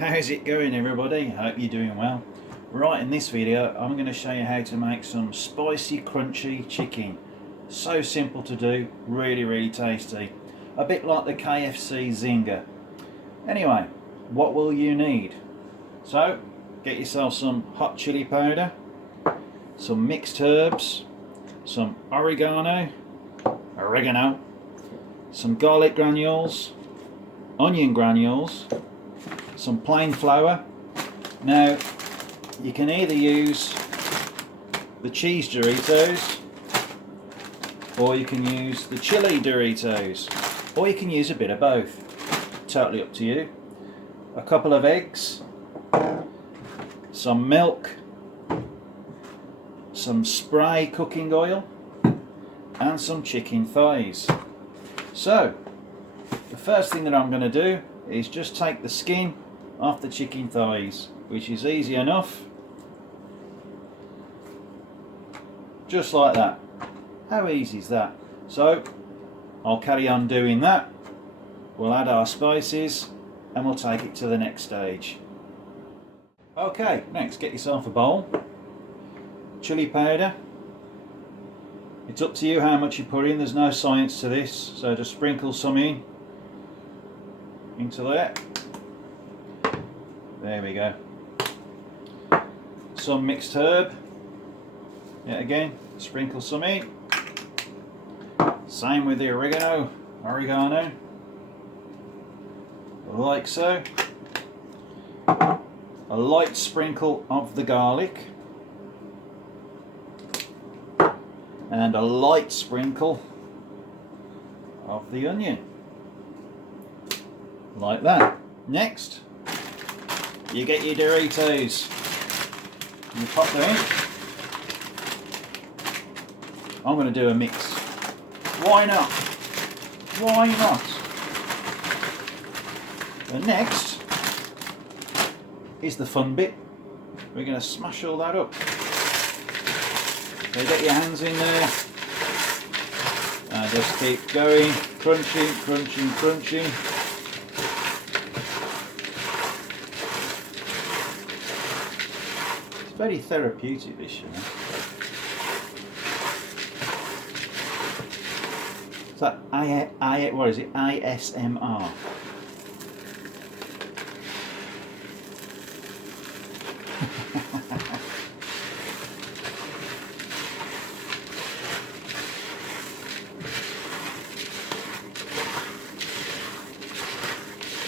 How's it going, everybody? Hope you're doing well. Right, in this video I'm going to show you how to make some spicy crunchy chicken. So simple to do, really tasty. A bit like the KFC Zinger. Anyway, what will you need? So get yourself some hot chili powder, some mixed herbs, some oregano, some garlic granules, onion granules, some plain flour. Now you can either use the cheese Doritos, or you can use the chili Doritos, or you can use a bit of both. Totally up to you. A couple of eggs, some milk, some spray cooking oil, and some chicken thighs. So the first thing that I'm going to do is just take the skin off the chicken thighs, which is easy enough. Just like that. How easy is that? So I'll carry on doing that. We'll add our spices and we'll take it to the next stage. Okay, next get yourself a bowl. Chili powder. It's up to you how much you put in, there's no science to this, so just sprinkle some into there. There we go. Some mixed herb. Yet again, sprinkle some in. Same with the oregano. Like so. A light sprinkle of the garlic. And a light sprinkle of the onion. Like that. Next, you get your Doritos. You pop them in. I'm going to do a mix. Why not? Why not? And next is the fun bit. We're going to smash all that up. So get your hands in there and just keep going, crunching. It's very therapeutic, this, you know. Is that what is it? ASMR.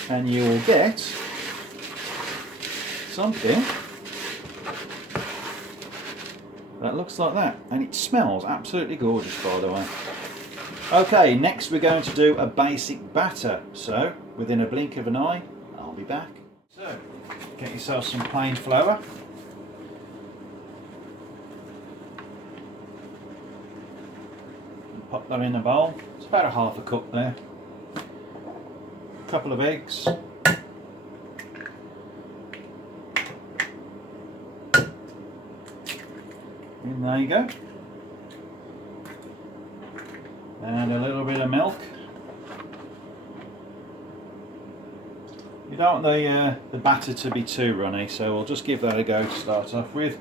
And you will get something that looks like that, and it smells absolutely gorgeous, by the way. Okay, next we're going to do a basic batter, so within a blink of an eye I'll be back. So get yourself some plain flour. Pop that in a bowl. It's about a half a cup there. Couple of eggs, and there you go, and a little bit of milk. You don't want the batter to be too runny, so we'll just give that a go to start off with.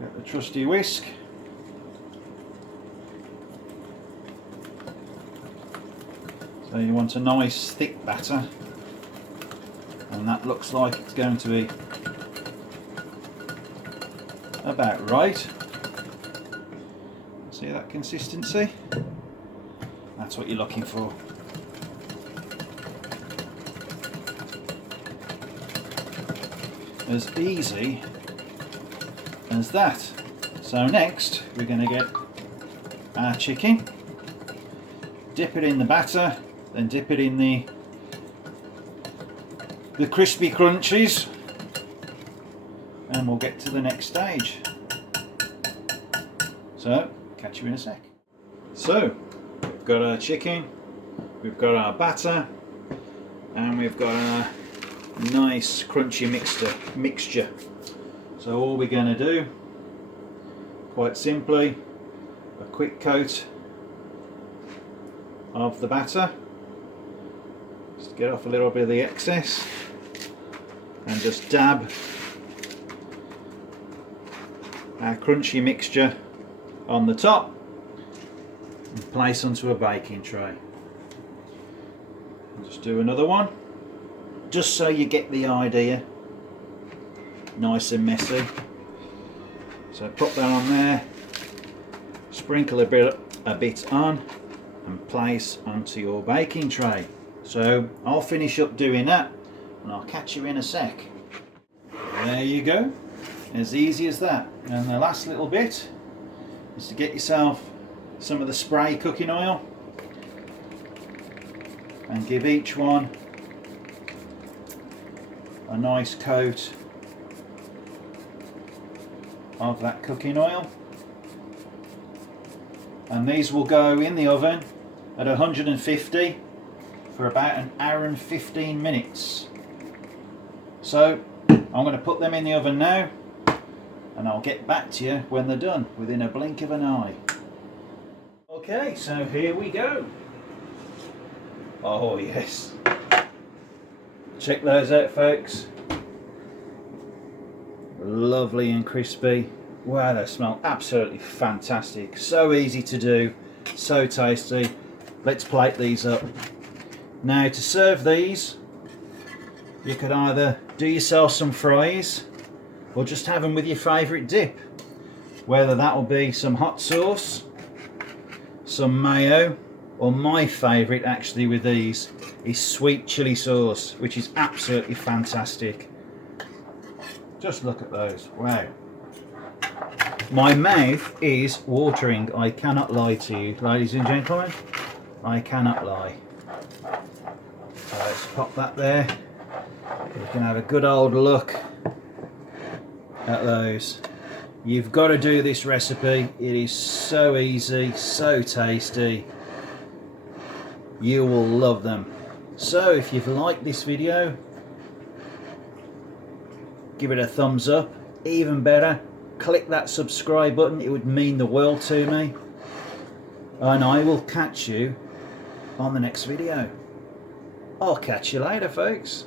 Get the trusty whisk. So you want a nice thick batter, and that looks like it's going to be about right. See that consistency? That's what you're looking for. As easy as that. So next we're going to get our chicken, dip it in the batter, then dip it in the crispy crunchies, and we'll get to the next stage. So, catch you in a sec. So, we've got our chicken, we've got our batter, and we've got our nice crunchy mixture. So all we're going to do, quite simply, a quick coat of the batter. Just get off a little bit of the excess and just dab our crunchy mixture on the top and place onto a baking tray. I'll just do another one, just so you get the idea. Nice and messy. So put that on there, sprinkle a bit on and place onto your baking tray. So I'll finish up doing that and I'll catch you in a sec. There you go, as easy as that. And the last little bit is to get yourself some of the spray cooking oil and give each one a nice coat of that cooking oil, and these will go in the oven at 150 for about an hour and 15 minutes. So I'm going to put them in the oven now and I'll get back to you when they're done, within a blink of an eye. Okay, so here we go. Oh yes, check those out folks. Lovely and crispy. Wow, they smell absolutely fantastic. So easy to do, so tasty. Let's plate these up. Now to serve these, you could either do yourself some fries or just have them with your favourite dip. Whether that will be some hot sauce, some mayo, or my favourite actually with these is sweet chilli sauce, which is absolutely fantastic. Just look at those, wow. My mouth is watering, I cannot lie to you, ladies and gentlemen. I cannot lie. So let's pop that there. You can have a good old look at those. You've got to do this recipe. It is so easy, so tasty. You will love them. So if you've liked this video, give it a thumbs up. Even better, click that subscribe button. It would mean the world to me. And I will catch you on the next video. I'll catch you later, folks.